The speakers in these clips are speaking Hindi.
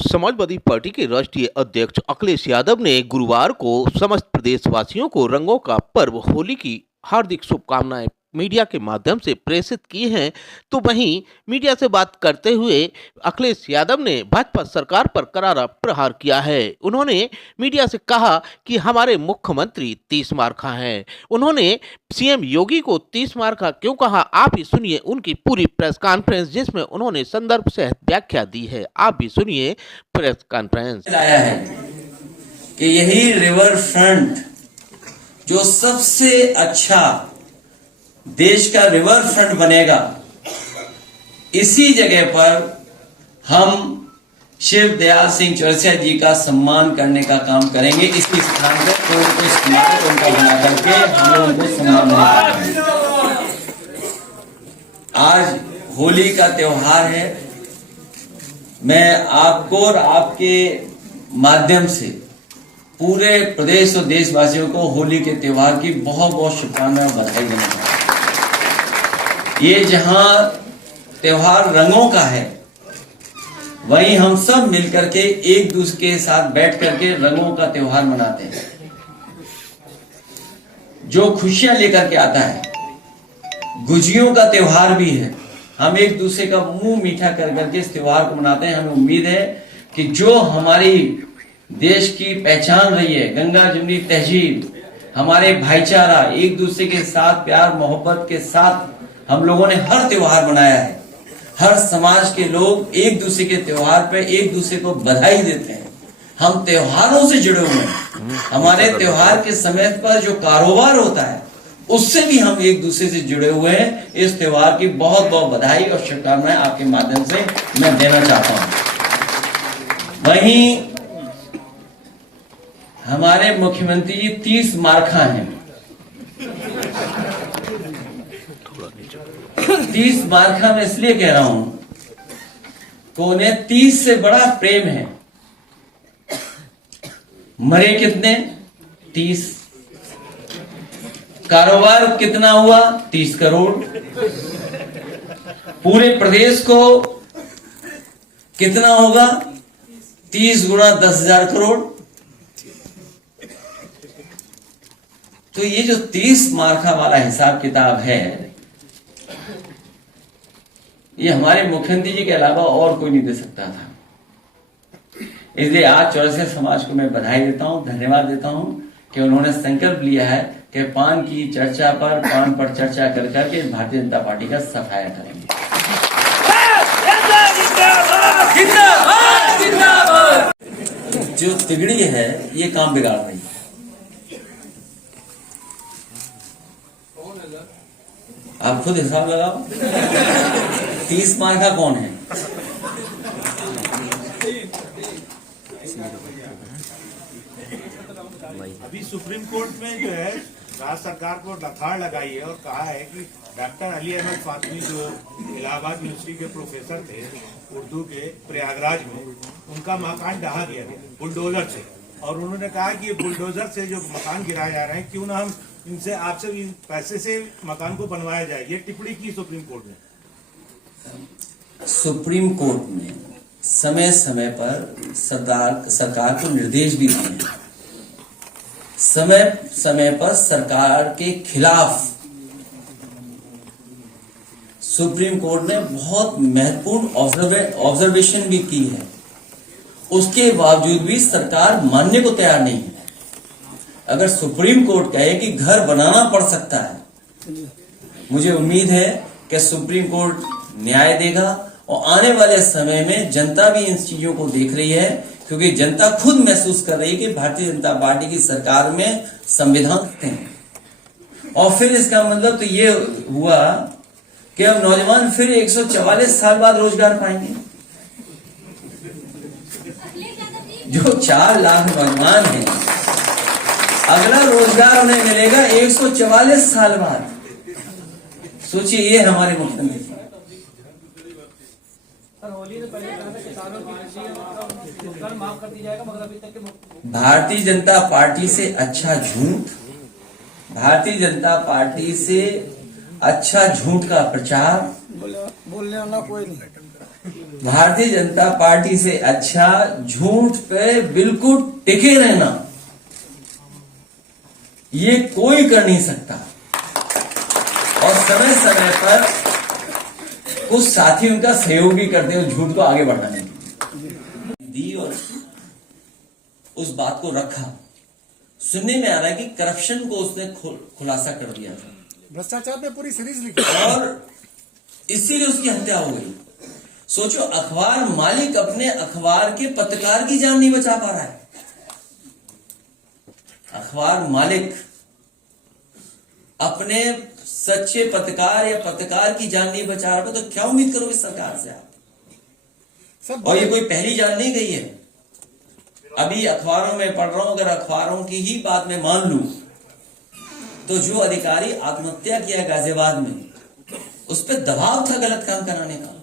समाजवादी पार्टी के राष्ट्रीय अध्यक्ष अखिलेश यादव ने गुरुवार को समस्त प्रदेशवासियों को रंगों का पर्व होली की हार्दिक शुभकामनाएं मीडिया के माध्यम से प्रेषित की हैं। तो वहीं मीडिया से बात करते हुए अखिलेश यादव ने भाजपा सरकार पर करारा प्रहार किया है। उन्होंने मीडिया से कहा कि हमारे मुख्यमंत्री 30 मार खा हैं। उन्होंने सीएम योगी को 30 मार खा क्यों कहा, आप ही सुनिए उनकी पूरी प्रेस कॉन्फ्रेंस, जिसमें उन्होंने संदर्भ सहित व्याख्या दी है। आप भी सुनिए प्रेस कॉन्फ्रेंस। आया है कि यही रिवर फ्रंट जो सबसे अच्छा देश का रिवर फ्रंट बनेगा, इसी जगह पर हम शिव दयाल सिंह चौरसिया जी का सम्मान करने का काम करेंगे। इसी स्थान पर उनको स्मारक उनका बना करके हम लोग उनको सम्मान करेंगे। आज होली का त्योहार है। मैं आपको और आपके माध्यम से पूरे प्रदेश और देशवासियों को होली के त्योहार की बहुत बहुत शुभकामनाएं और बधाई देना चाहता हूं। ये जहां त्योहार रंगों का है, वहीं हम सब मिलकर के एक दूसरे के साथ बैठ करके रंगों का त्योहार मनाते हैं, जो खुशियां लेकर के आता है। गुजियों का त्योहार भी है। हम एक दूसरे का मुंह मीठा कर करके इस त्योहार को मनाते हैं। हमें उम्मीद है कि जो हमारी देश की पहचान रही है, गंगा जमुनी तहजीब, हमारे भाईचारा, एक दूसरे के साथ प्यार मोहब्बत के साथ हम लोगों ने हर त्योहार मनाया है। हर समाज के लोग एक दूसरे के त्योहार पे एक दूसरे को बधाई देते हैं। हम त्योहारों से जुड़े हुए हैं। हमारे त्योहार के समय पर जो कारोबार होता है, उससे भी हम एक दूसरे से जुड़े हुए हैं। इस त्योहार की बहुत बहुत बधाई और शुभकामनाएं आपके माध्यम से मैं देना चाहता हूं। वहीं हमारे मुख्यमंत्री जी 30 मार्खा हैं। 30 मार्खा मैं इसलिए कह रहा हूं कि उन्हें 30 से बड़ा प्रेम है। मरे कितने? 30। कारोबार कितना हुआ? 30 करोड़। पूरे प्रदेश को कितना होगा? 30 गुणा 10,000 करोड़। तो ये जो 30 मार्खा वाला हिसाब किताब है, ये हमारे मुख्यमंत्री जी के अलावा और कोई नहीं दे सकता था। इसलिए आज चौरसिया समाज को मैं बधाई देता हूं, धन्यवाद देता हूं कि उन्होंने संकल्प लिया है कि पान की चर्चा पर, पान पर चर्चा कर करके भारतीय जनता पार्टी का सफाया करेंगे। जो तिगड़ी है, ये काम बिगाड़ रही है। आप खुद हिसाब लगाओ, 30 मार्खा कौन है? अभी सुप्रीम कोर्ट में जो है राज्य सरकार को लथाड़ लगाई है और कहा है कि डॉक्टर अली अहमद फातमी जो इलाहाबाद यूनिवर्सिटी के प्रोफेसर थे उर्दू के, प्रयागराज में, उनका मकान ढहा गया बुलडोजर से। और उन्होंने कहा कि ये बुलडोजर से जो मकान गिराए जा रहे हैं, क्यों ना हम इनसे, आपसे पैसे से मकान को बनवाया जाए। ये टिप्पणी की सुप्रीम कोर्ट ने। सुप्रीम कोर्ट ने समय समय पर सरकार को निर्देश भी दिए हैं। समय समय पर सरकार के खिलाफ सुप्रीम कोर्ट ने बहुत महत्वपूर्ण ऑब्जर्वेशन भी की है। उसके बावजूद भी सरकार मानने को तैयार नहीं है। अगर सुप्रीम कोर्ट कहे कि घर बनाना पड़ सकता है, मुझे उम्मीद है कि सुप्रीम कोर्ट न्याय देगा। और आने वाले समय में जनता भी इन चीजों को देख रही है, क्योंकि जनता खुद महसूस कर रही है कि भारतीय जनता पार्टी की सरकार में संविधान है। और फिर इसका मतलब तो ये हुआ कि अब नौजवान फिर 144 साल बाद रोजगार पाएंगे। जो 4 लाख नौजवान हैं, अगला रोजगार उन्हें मिलेगा 144 साल बाद। सोचिए, ये हमारे मुख्यमंत्री। भारतीय जनता पार्टी से अच्छा झूठ, भारतीय जनता पार्टी से अच्छा झूठ का प्रचार बोलने वाला कोई नहीं। भारतीय जनता पार्टी से अच्छा झूठ पे बिल्कुल टिके रहना ये कोई कर नहीं सकता। और समय समय पर कुछ साथी उनका सहयोग भी करते हैं झूठ को आगे बढ़ाने दी और उस बात को रखा। सुनने में आ रहा है कि करप्शन को उसने खुलासा कर दिया था, भ्रष्टाचार पे पूरी सीरीज लिखी और इसीलिए उसकी हत्या हो गई। सोचो, अखबार मालिक अपने अखबार के पत्रकार की जान नहीं बचा पा रहा है। अखबार मालिक अपने सच्चे पत्रकार या पत्रकार की जान नहीं बचा रहा, तो क्या उम्मीद करोगे सरकार से आप? और ये कोई पहली जान नहीं गई है। अभी अखबारों में पढ़ रहा हूं, अगर अखबारों की ही बात में मान लूं तो जो अधिकारी आत्महत्या किया गाजियाबाद में, उस पर दबाव था गलत काम कराने का।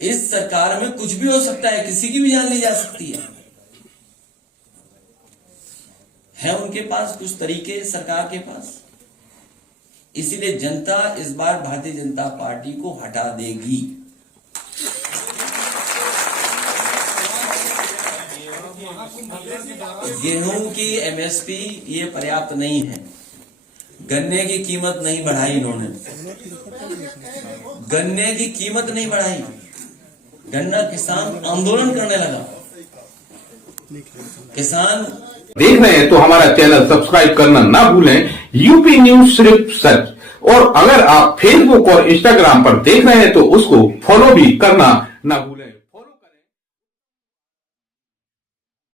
इस सरकार में कुछ भी हो सकता है, किसी की भी जान ली जा सकती है उनके पास कुछ तरीके सरकार के पास। इसीलिए जनता इस बार भारतीय जनता पार्टी को हटा देगी। गेहूं की एमएसपी ये पर्याप्त नहीं है। गन्ने की कीमत नहीं बढ़ाई इन्होंने, गन्ने की कीमत नहीं बढ़ाई। गन्ना किसान आंदोलन करने लगा। किसान देख रहे हैं तो हमारा चैनल सब्सक्राइब करना ना भूलें। यूपी न्यूज सिर्फ सच। और अगर आप फेसबुक और इंस्टाग्राम पर देख रहे हैं तो उसको फॉलो भी करना ना भूलें।